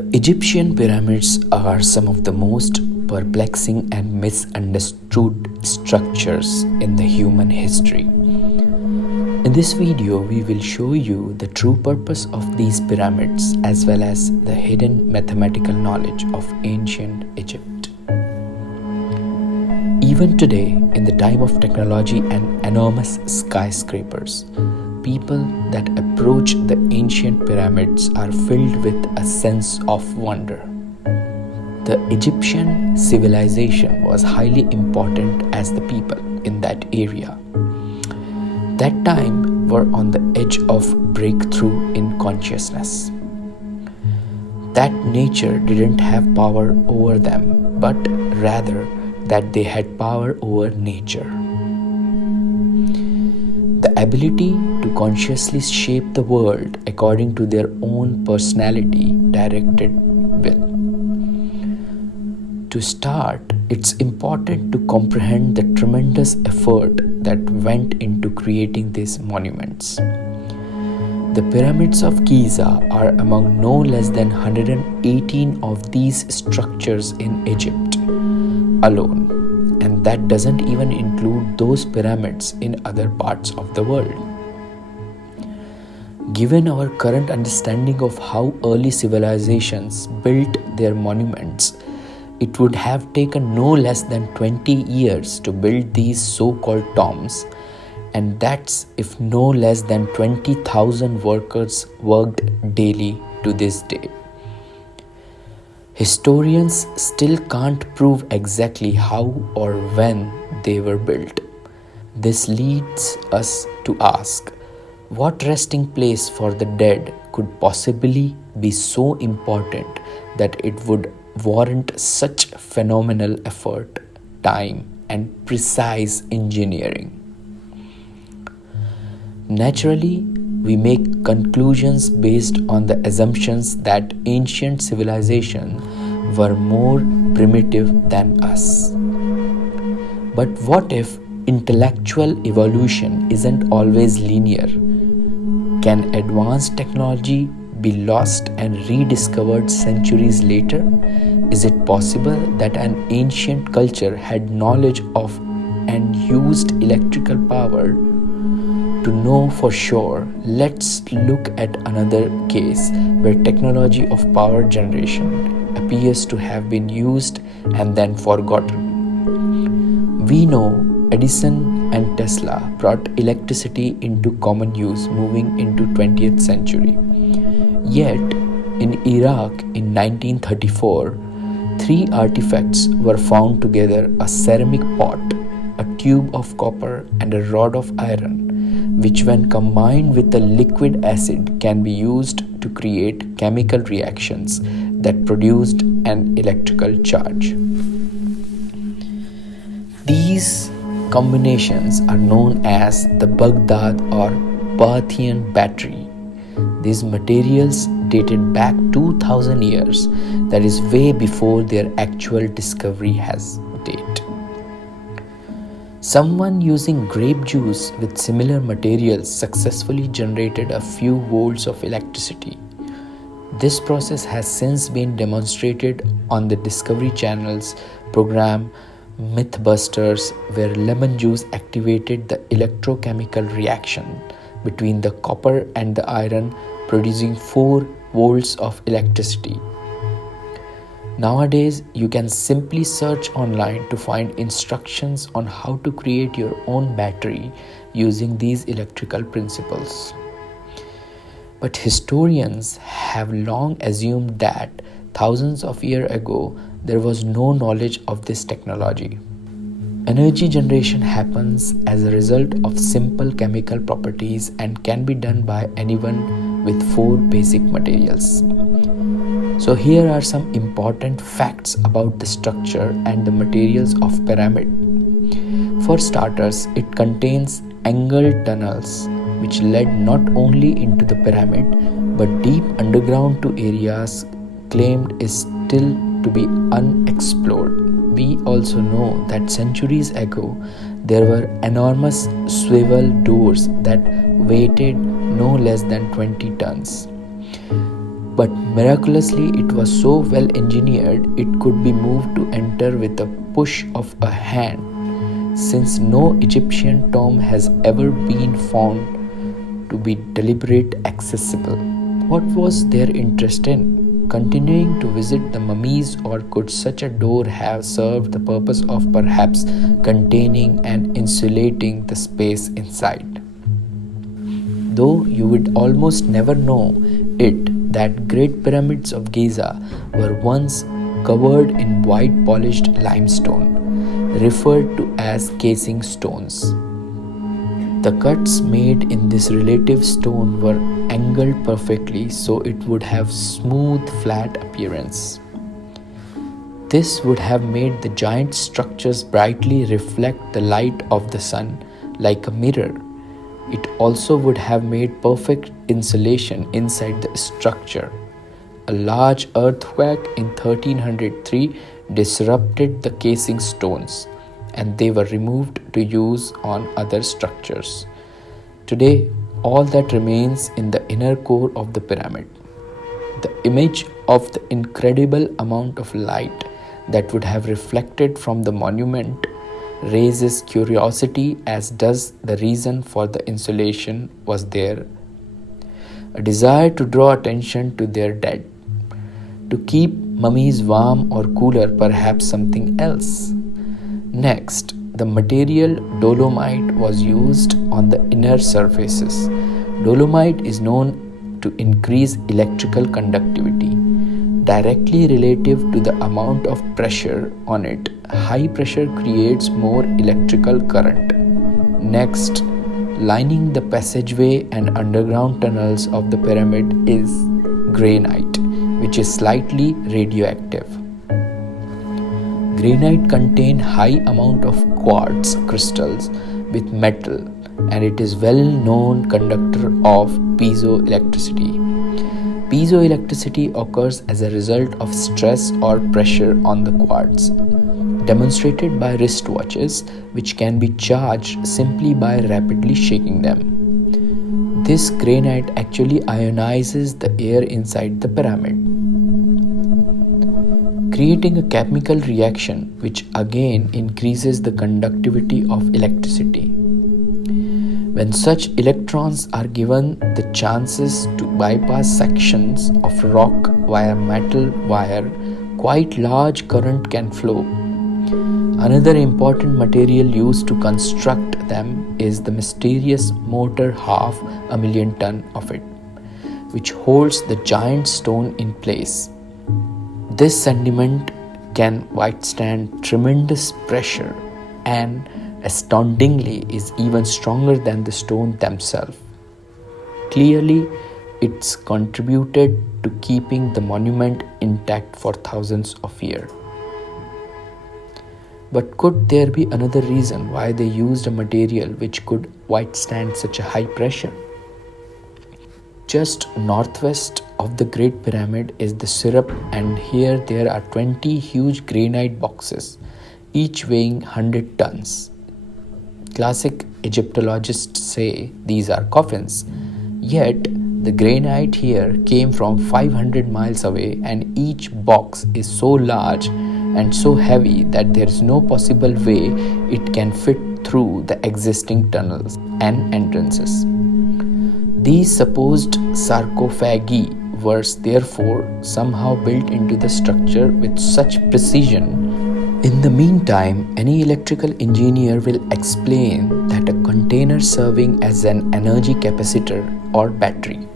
The Egyptian pyramids are some of the most perplexing and misunderstood structures in the human history. In this video, we will show you the true purpose of these pyramids as well as the hidden mathematical knowledge of ancient Egypt. Even today, in the time of technology and enormous skyscrapers, people that approach the ancient pyramids are filled with a sense of wonder. The Egyptian civilization was highly important as the people in that area. That time were on the edge of breakthrough in consciousness. That nature didn't have power over them, but rather that they had power over nature. The ability to consciously shape the world according to their own personality directed will. To start, it's important to comprehend the tremendous effort that went into creating these monuments. The pyramids of Giza are among no less than 118 of these structures in Egypt alone, and that doesn't even include those pyramids in other parts of the world. Given our current understanding of how early civilizations built their monuments, it would have taken no less than 20 years to build these so-called tombs, and that's if no less than 20,000 workers worked daily to this day. Historians still can't prove exactly how or when they were built. This leads us to ask, what resting place for the dead could possibly be so important that it would warrant such phenomenal effort, time, and precise engineering? Naturally, we make conclusions based on the assumptions that ancient civilization were more primitive than us. But what if intellectual evolution isn't always linear? Can advanced technology be lost and rediscovered centuries later? Is it possible that an ancient culture had knowledge of and used electrical power? To know for sure, let's look at another case where technology of power generation appears to have been used and then forgotten. We know Edison and Tesla brought electricity into common use moving into 20th century. Yet, in Iraq in 1934, 3 artifacts were found together: a ceramic pot, a tube of copper, and a rod of iron, which when combined with a liquid acid can be used to create chemical reactions that produced an electrical charge. These combinations are known as the Baghdad or Parthian battery. These materials dated back 2000 years, that is way before their actual discovery has date. Someone using grape juice with similar materials successfully generated a few volts of electricity. This process has since been demonstrated on the Discovery Channel's program Mythbusters, where lemon juice activated the electrochemical reaction between the copper and the iron, producing 4 volts of electricity. Nowadays, you can simply search online to find instructions on how to create your own battery using these electrical principles. But historians have long assumed that thousands of years ago, there was no knowledge of this technology. Energy generation happens as a result of simple chemical properties and can be done by anyone with 4 basic materials. So here are some important facts about the structure and the materials of pyramid. For starters, it contains angled tunnels which led not only into the pyramid but deep underground to areas claimed is still to be unexplored. We also know that centuries ago there were enormous swivel doors that weighted no less than 20 tons. but miraculously it was so well engineered it could be moved to enter with a push of a hand, since no Egyptian tomb has ever been found to be deliberate accessible. What was their interest in? Continuing to visit the mummies, or could such a door have served the purpose of perhaps containing and insulating the space inside? Though you would almost never know it, that Great Pyramids of Giza were once covered in white polished limestone, referred to as casing stones. The cuts made in this relative stone were angled perfectly so it would have smooth, flat appearance. This would have made the giant structures brightly reflect the light of the sun like a mirror. It also would have made perfect insulation inside the structure. A large earthquake in 1303 disrupted the casing stones, and they were removed to use on other structures. Today, all that remains in the inner core of the pyramid. The image of the incredible amount of light that would have reflected from the monument raises curiosity, as does the reason for the insulation was there. A desire to draw attention to their dead. To keep mummies warm or cooler, perhaps something else. Next, the material dolomite was used on the inner surfaces. Dolomite is known to increase electrical conductivity. Directly relative to the amount of pressure on it, high pressure creates more electrical current. Next, lining the passageway and underground tunnels of the pyramid is granite, which is slightly radioactive. Granite contains high amount of quartz crystals with metal, and it is well known conductor of piezoelectricity. Piezoelectricity occurs as a result of stress or pressure on the quartz, demonstrated by wristwatches, which can be charged simply by rapidly shaking them. This granite actually ionizes the air inside the pyramid, creating a chemical reaction which again increases the conductivity of electricity. When such electrons are given the chances to bypass sections of rock via metal wire, quite large current can flow. Another important material used to construct them is the mysterious mortar, 500,000 tons of it, which holds the giant stone in place. This sediment can withstand tremendous pressure and, astoundingly, is even stronger than the stone themselves. Clearly, it's contributed to keeping the monument intact for thousands of years. But could there be another reason why they used a material which could withstand such a high pressure? Just northwest of the Great Pyramid is the Syrup, and here there are 20 huge granite boxes, each weighing 100 tons. Classic Egyptologists say these are coffins, yet the granite here came from 500 miles away, and each box is so large and so heavy that there is no possible way it can fit through the existing tunnels and entrances. These supposed sarcophagi were therefore somehow built into the structure with such precision. In the meantime, any electrical engineer will explain that a container serving as an energy capacitor or battery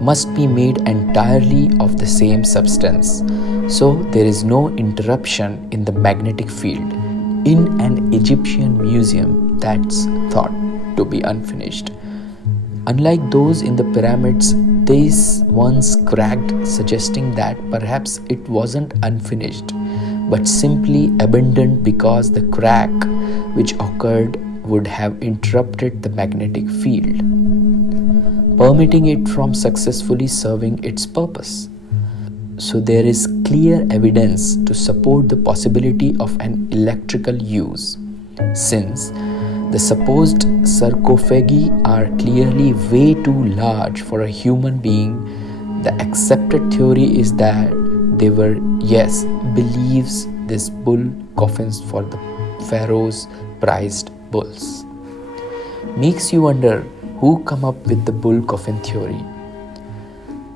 must be made entirely of the same substance, so there is no interruption in the magnetic field. In an Egyptian museum that's thought to be unfinished. Unlike those in the pyramids, these ones cracked, suggesting that perhaps it wasn't unfinished, but simply abandoned because the crack which occurred would have interrupted the magnetic field, permitting it from successfully serving its purpose. So there is clear evidence to support the possibility of an electrical use, since the supposed sarcophagi are clearly way too large for a human being The accepted theory is that they were, yes, believes this bull coffins for the Pharaoh's prized bulls. Makes you wonder who come up with the bull coffin theory.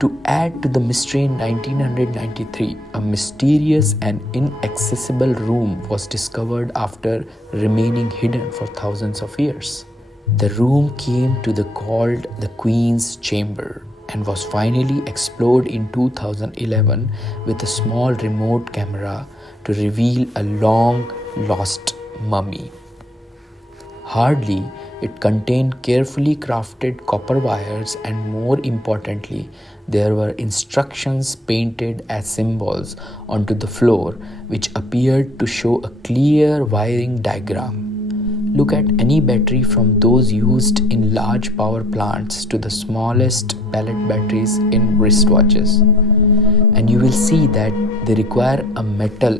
To add to the mystery, in 1993, a mysterious and inaccessible room was discovered after remaining hidden for thousands of years. The room came to be called the Queen's Chamber and was finally explored in 2011 with a small remote camera to reveal a long-lost mummy. Hardly, it contained carefully crafted copper wires, and more importantly, there were instructions painted as symbols onto the floor which appeared to show a clear wiring diagram. Look at any battery from those used in large power plants to the smallest pellet batteries in wristwatches, and you will see that they require a metal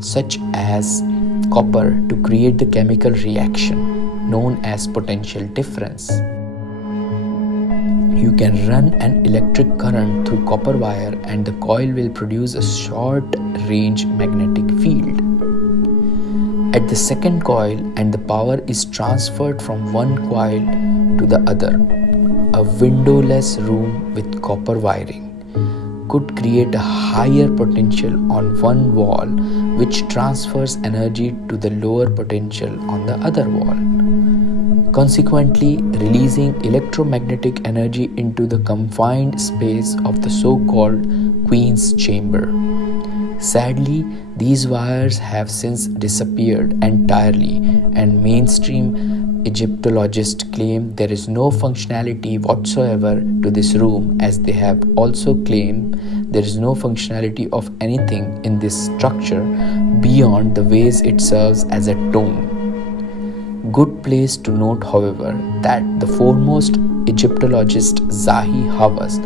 such as copper to create the chemical reaction known as potential difference. You can run an electric current through copper wire and the coil will produce a short-range magnetic field. At the second coil, and the power is transferred from one coil to the other. A windowless room with copper wiring could create a higher potential on one wall, which transfers energy to the lower potential on the other wall, consequently releasing electromagnetic energy into the confined space of the so-called Queen's Chamber. Sadly, these wires have since disappeared entirely, and mainstream Egyptologists claim there is no functionality whatsoever to this room, as they have also claimed there is no functionality of anything in this structure beyond the ways it serves as a tomb. Good place to note, however, that the foremost Egyptologist Zahi Hawass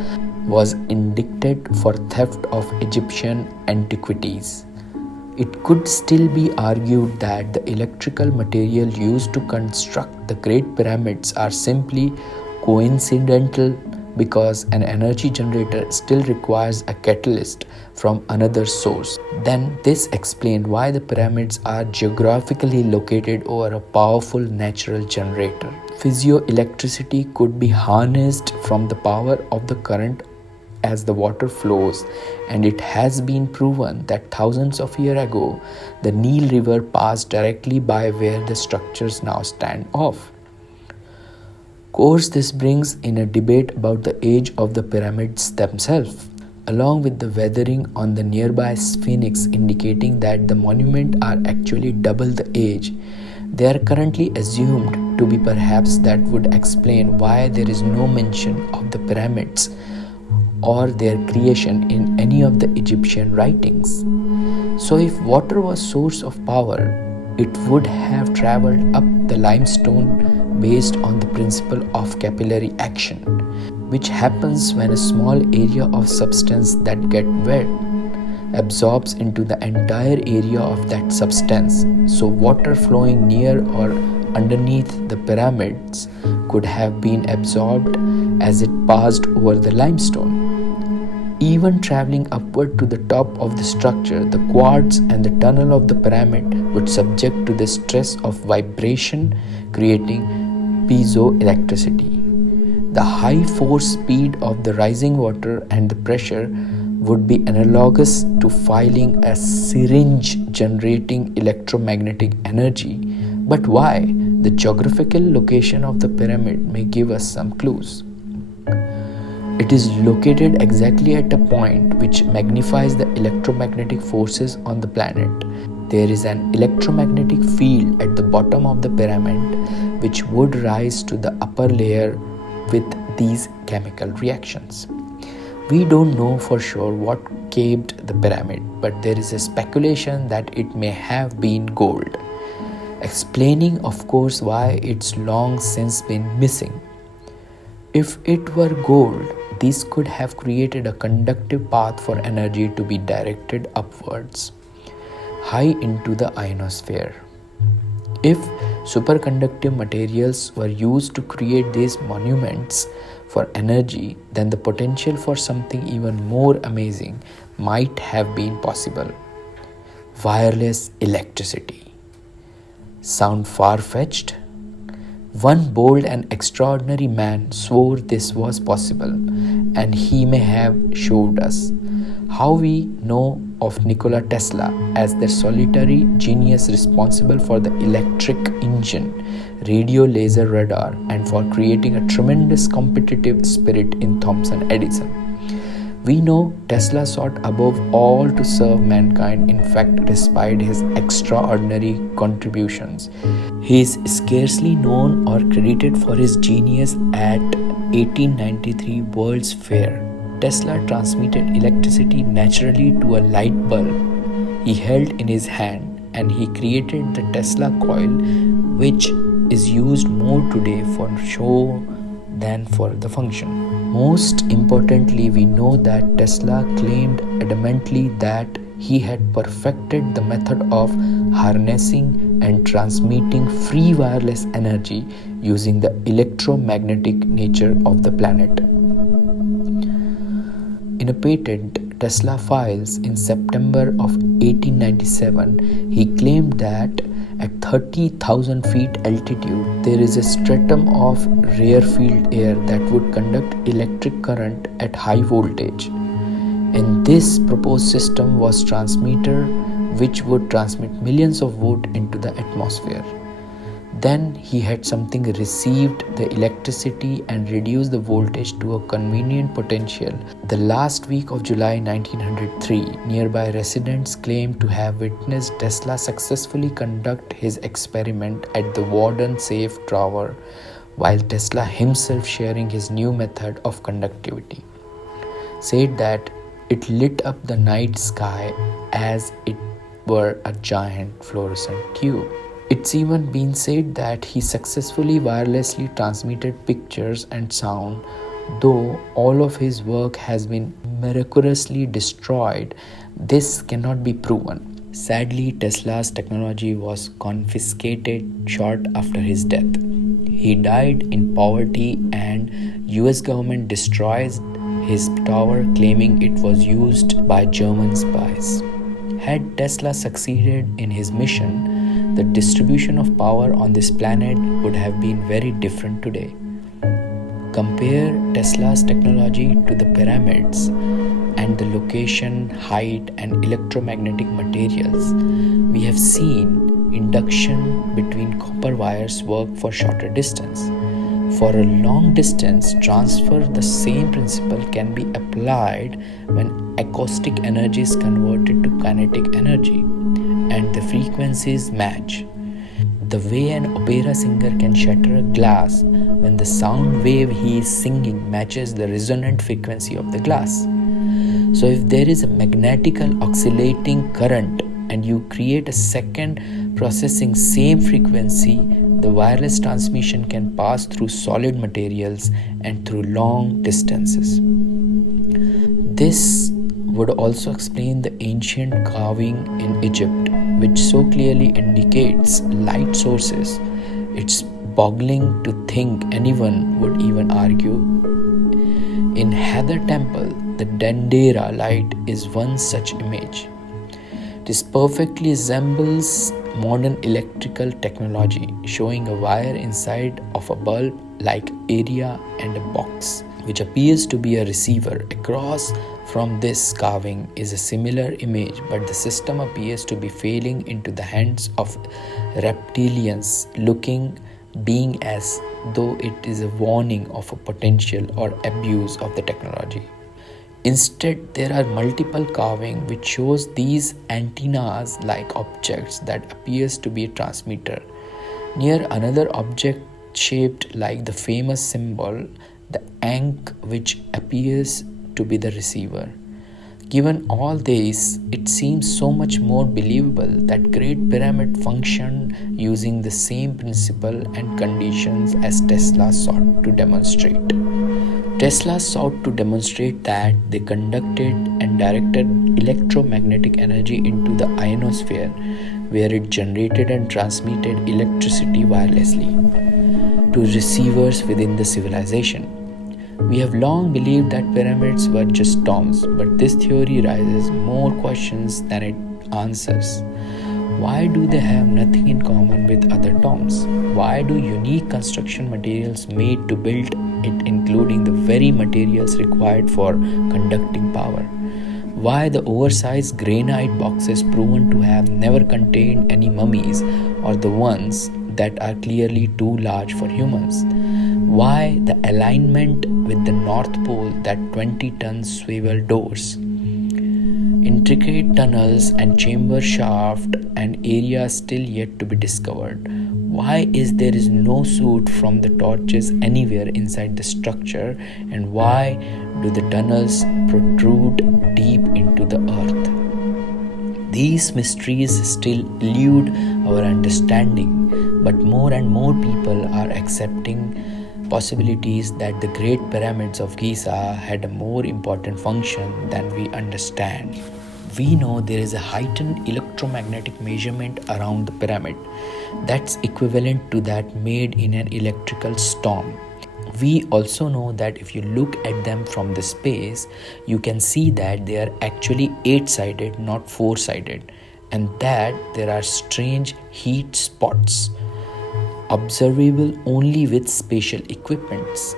was indicted for theft of Egyptian antiquities. It could still be argued that the electrical material used to construct the Great Pyramids are simply coincidental, because an energy generator still requires a catalyst from another source. Then this explained why the pyramids are geographically located over a powerful natural generator. Piezoelectricity could be harnessed from the power of the current as the water flows, and it has been proven that thousands of years ago the Nile River passed directly by where the structures now stand off. Course, this brings in a debate about the age of the pyramids themselves, along with the weathering on the nearby Sphinx indicating that the monuments are actually double the age. They are currently assumed to be perhaps that would explain why there is no mention of the pyramids or their creation in any of the Egyptian writings. So if water was source of power, it would have traveled up the limestone based on the principle of capillary action, which happens when a small area of substance that gets wet absorbs into the entire area of that substance. So water flowing near or underneath the pyramids could have been absorbed as it passed over the limestone. Even traveling upward to the top of the structure, the quartz and the tunnel of the pyramid would subject to the stress of vibration, creating piezoelectricity. The high force speed of the rising water and the pressure would be analogous to filing a syringe generating electromagnetic energy. But why? The geographical location of the pyramid may give us some clues. It is located exactly at a point which magnifies the electromagnetic forces on the planet. There is an electromagnetic field at the bottom of the pyramid which would rise to the upper layer with these chemical reactions. We don't know for sure what capped the pyramid, but there is a speculation that it may have been gold, explaining of course why it's long since been missing. If it were gold, this could have created a conductive path for energy to be directed upwards, high into the ionosphere. If superconductive materials were used to create these monuments for energy, then the potential for something even more amazing might have been possible. Wireless electricity. Sound far-fetched? One bold and extraordinary man swore this was possible, and he may have showed us. How we know of Nikola Tesla as the solitary genius responsible for the electric engine, radio laser radar, and for creating a tremendous competitive spirit in Thomson Edison. We know Tesla sought above all to serve mankind. In fact, despite his extraordinary contributions, he is scarcely known or credited for his genius at 1893 World's Fair. Tesla transmitted electricity naturally to a light bulb he held in his hand, and he created the Tesla coil, which is used more today for show than for the function. Most importantly, we know that Tesla claimed adamantly that he had perfected the method of harnessing and transmitting free wireless energy using the electromagnetic nature of the planet. In a patent Tesla files in September of 1897, he claimed that at 30,000 feet altitude, there is a stratum of rarefied air that would conduct electric current at high voltage. In this proposed system was transmitter which would transmit millions of volts into the atmosphere. Then he had something received the electricity and reduced the voltage to a convenient potential. The last week of July 1903, nearby residents claimed to have witnessed Tesla successfully conduct his experiment at the Warden Safe Tower, while Tesla himself, sharing his new method of conductivity, said that it lit up the night sky as it were a giant fluorescent tube. It's even been said that he successfully wirelessly transmitted pictures and sound, though all of his work has been miraculously destroyed. This cannot be proven. Sadly, Tesla's technology was confiscated short after his death. He died in poverty, and US government destroys his tower, claiming it was used by German spies. Had Tesla succeeded in his mission, the distribution of power on this planet would have been very different today. Compare Tesla's technology to the pyramids and the location, height, and electromagnetic materials. We have seen induction between copper wires work for shorter distance. For a long distance transfer, the same principle can be applied when acoustic energy is converted to kinetic energy and the frequencies match. The way an opera singer can shatter a glass when the sound wave he is singing matches the resonant frequency of the glass. So if there is a magnetical oscillating current and you create a second processing same frequency, the wireless transmission can pass through solid materials and through long distances. This would also explain the ancient carving in Egypt, which so clearly indicates light sources. It's boggling to think anyone would even argue. In Hathor Temple, the Dendera light is one such image. This perfectly resembles modern electrical technology, showing a wire inside of a bulb-like area and a box, which appears to be a receiver. Across from this carving is a similar image, but the system appears to be falling into the hands of reptilians, looking being as though it is a warning of a potential or abuse of the technology. Instead, there are multiple carvings which shows these antennas-like objects that appears to be a transmitter. Near another object shaped like the famous symbol, the ankh, which appears to be the receiver. Given all this, it seems so much more believable that Great Pyramid functioned using the same principle and conditions as Tesla sought to demonstrate. Tesla sought to demonstrate that they conducted and directed electromagnetic energy into the ionosphere, where it generated and transmitted electricity wirelessly to receivers within the civilization. We have long believed that pyramids were just tombs, but this theory raises more questions than it answers. Why do they have nothing in common with other tombs? Why do unique construction materials made to build it, including the very materials required for conducting power? Why the oversized granite boxes proven to have never contained any mummies, or the ones that are clearly too large for humans? Why the alignment with the North Pole, that 20-ton swivel doors? Intricate tunnels and chamber shaft and areas still yet to be discovered. Why there is no soot from the torches anywhere inside the structure, and why do the tunnels protrude deep into the earth? These mysteries still elude our understanding, but more and more people are accepting possibilities that the Great Pyramids of Giza had a more important function than we understand. We know there is a heightened electromagnetic measurement around the pyramid that's equivalent to that made in an electrical storm. We also know that if you look at them from the space, you can see that they are actually 8-sided, not 4-sided, and that there are strange heat spots observable only with special equipments.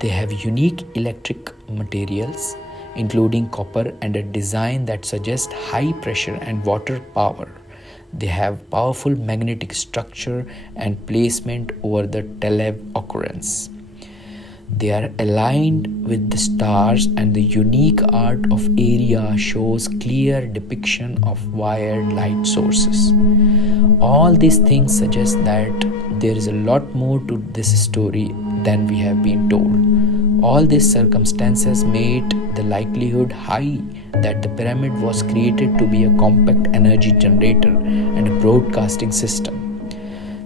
They have unique electric materials, including copper, and a design that suggests high pressure and water power. They have powerful magnetic structure and placement over the Telev occurrence. They are aligned with the stars, and the unique art of area shows clear depiction of wired light sources. All these things suggest that there is a lot more to this story than we have been told. All these circumstances made the likelihood high that the pyramid was created to be a compact energy generator and a broadcasting system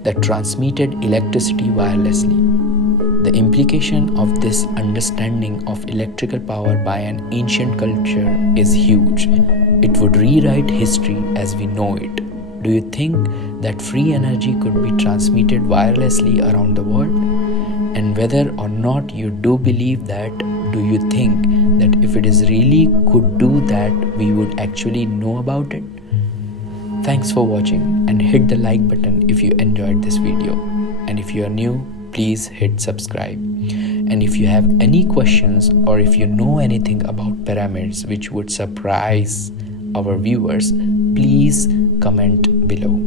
that transmitted electricity wirelessly. The implication of this understanding of electrical power by an ancient culture is huge. It would rewrite history as we know it. Do you think that free energy could be transmitted wirelessly around the world? And whether or not you do believe that, do you think that if it is really could do that, we would actually know about it? Thanks for watching, and hit the like button if you enjoyed this video. And if you are new, please hit subscribe. And if you have any questions, or if you know anything about pyramids which would surprise our viewers, please comment below.